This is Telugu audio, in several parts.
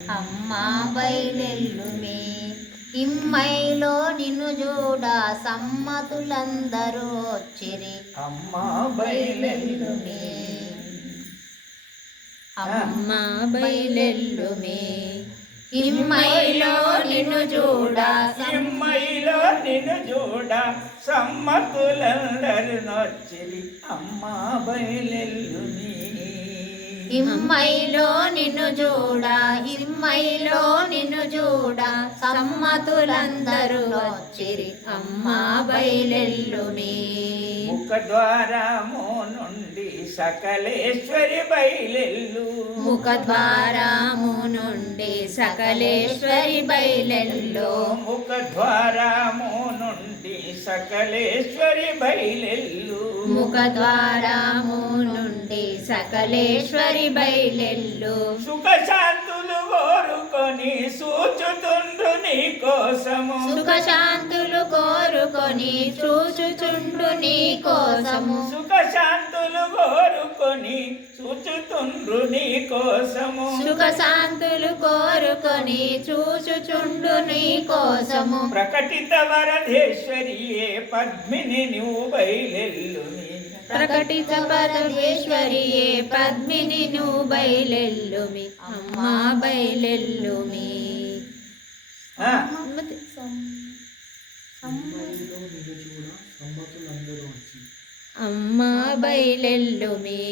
అమ్మా బయలెల్లుమే ఇమ్మైలో నిన్ను చూడ సమ్మతులందరూ వచ్చిరి. అమ్మా బయలెల్లుమే అమ్మా బయలెల్లుమే ఇమ్మైలో నిన్ను చూడ ఇమ్మైలో నిన్ను చూడ సమ్మతులందరూ నొచ్చిరి. అమ్మా బయలెల్లుమే ఇమ్మైలో నిన్ను చూడ ఇమ్మైలో నిన్ను చూడ సమ్మతులందరూ వచ్చిరి. అమ్మా బయలెల్లుమే ముఖద్వారము నుండి సకలేశ్వరి బయలెల్లు. ముఖద్వారము నుండి సకలేశ్వరి బయలెల్లు. ముఖద్వారము నుండి సకలేశ్వరి బయలెల్లు. ముఖద్వారము నుండి సకలేశ్వరి బయలెల్లు. సుఖశాంతులు కోరుకొని సూచుతుండ్రు నీ కోసము. సుఖశాంతులు కోరుకొని చూచుచుండు నీ కోసము. సుఖశాంతులు కోరుకొని సూచుతుండ్రు నీ కోసము. సుఖశాంతులు కోరుకొని చూచుచుండు నీ కోసము. ప్రకటిత వరదేశ్వరియే పద్మిని నువ్వు బయలెల్లుని. ప్రకటిత పరమేశ్వరియే పద్మిని నువ్వు బయలెల్లుమి. అమ్మా బయలెల్లుమి అమ్మా బయలెల్లుమి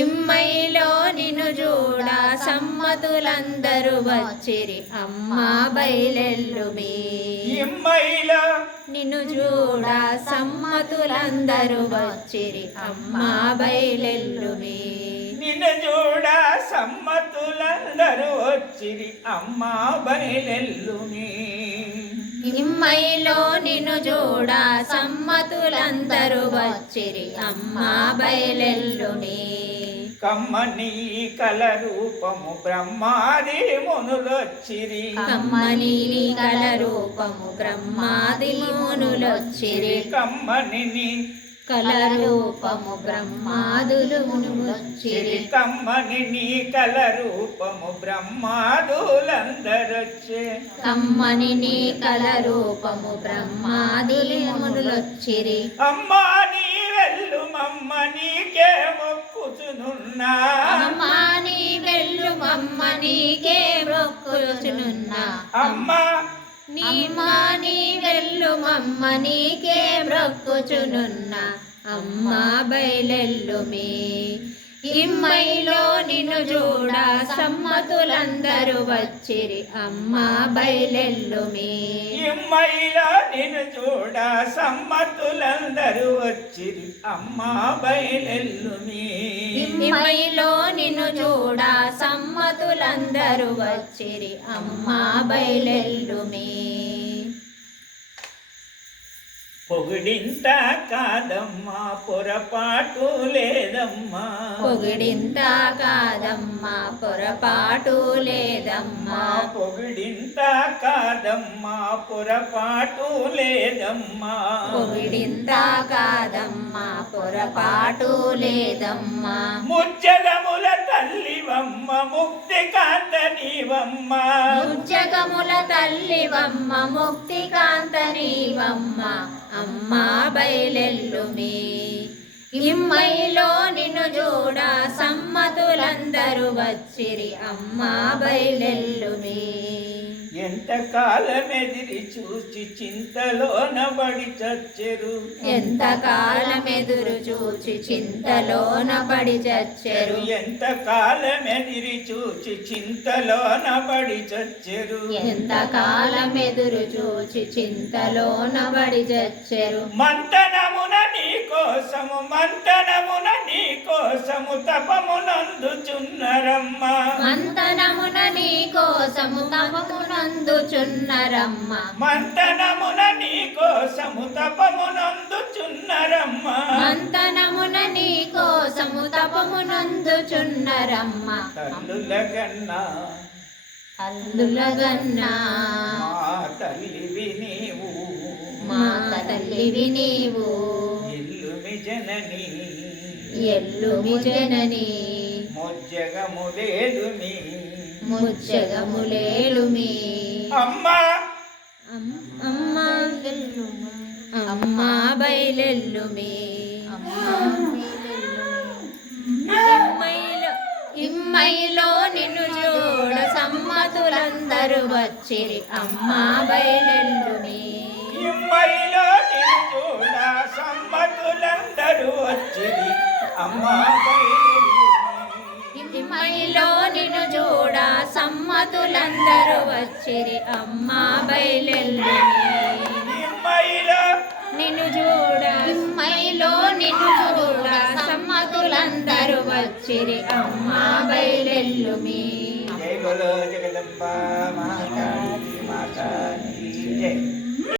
ఇమ్మైలో నిన్ను చూడ సమ్మతులందరూ వచ్చిరి. అమ్మా బయలెల్లుమి ఇమ్మైలో నిన్ను చూడ సమ్మతులందరూ వచ్చిరి. అమ్మా బయలెల్లుమి నిన్ను చూడ సమ్మతులందరూ వచ్చిరి. అమ్మా బయలెల్లుని ఇమ్మైలో నిన్ను చూడ సమ్మతులందరూ వచ్చిరి. అమ్మా బయలెల్లుని కమ్మని కల రూపము బ్రహ్మాది మునులొచ్చిరి. కమ్మని కల రూపము బ్రహ్మాది మునులొచ్చిరి. కమ్మని కల రూపము బ్రహ్మాదులు మునులొచ్చిరి. కమ్మని కల రూపము బ్రహ్మాదులందరొచ్చే. కమ్మని నీ కల రూపము బ్రహ్మాదులు మునులొచ్చిరి. అమ్మా నీ వెల్లుమమ్మ నీకే మొక్కుచునున్నా. అమ్మా నీ వెల్లుమమ్మ నీకే మొక్కుచునున్నా. అమ్మా నీమా నీ వెల్లుమమ్మ నీకే మొక్కుచునున్నా. అమ్మా బయలెల్లుమి ఇమ్మైలో నిన్ను చూడ సమ్మతులందరూ వచ్చిరి. అమ్మా బయలెల్లుమి ఇమ్మైలో నిన్ను చూడ సమ్మతులందరూ వచ్చిరి. అమ్మా బయలెల్లుమి ఇమ్మైలో నిన్ను చూడ సమ్మతులందరూ వచ్చిరి. అమ్మా బయలెల్లుమి పొగిడింత కాదమ్మా పొరపాటు లేదమ్మా. పొగిడింత కాదమ్మా పొరపాటు లేదమ్మా. పొగిడింత కాదమ్మా పొరపాటు లేదమ్మా. పొగిడింత కాదమ్మా పొరపాటు లేదమ్మా. ముజ్జగముల తల్లివమ్మ ముక్తి కాంతనివమ్మ. ముజ్జగముల తల్లివమ్మ ముక్తి కాంతనివమ్మ. అమ్మా బయలెల్లుమి ఇమ్మైలో నిన్ను చూడ సమ్మతులందరూ వచ్చిరి. అమ్మా బయలెల్లుమి ఎంత కాలమెదిరి చూచి చింతలోన పడి చచ్చెరు. ఎంత కాలం ఎదురు చూచి చింతలోన పడి చచ్చెరు. ఎంత కాలమెదిరి చూచి చింతలోన పడి చచ్చెరు. ఎంత కాలం ఎదురు చూచి చింతలోన పడి చచ్చెరు. మంతనమున నీ కోసము మంతనమున నీ కోసము తపమునందుచున్నరమ్మ. మంతనమున నీ కోసము తపమునందుచున్నరమ్మ. మంతనమున నీ కోసము తపమునందుచున్నరమ్మ. మంతనమున నీ కోసము తపమునందుచున్నరమ్మ. తల్లులగన్నా తల్లులగన్నా మా తల్లివి నీవు. మా తల్లివి నీవు. ఎల్లుమి జనని ఎల్లుమి జనని మొజ్జగములేలుమి ముచ్చగములేలుమి అమ్మా అమ్మా అమ్మా బయలెల్లుమి ఇమ్మైలో నిన్ను చూడ సమ్మతులందరూ వచ్చిరి అమ్మా బయలెల్లుమి ఇమ్మైలో నిన్ను చూడ సమ్మతులందరూ వచ్చిరి అమ్మా ఇమ్మైలో నిన్ను చూడ సమ్మతులందరూ వచ్చిరి అమ్మా బయలెల్లుమి ఇమ్మైలో నిన్ను చూడ ఇమ్మైలో నిన్ను చూడ సమ్మతులందరూ వచ్చిరి అమ్మా బయలెల్లుమి జై బోలో జగదంబా మాతా మాతా జై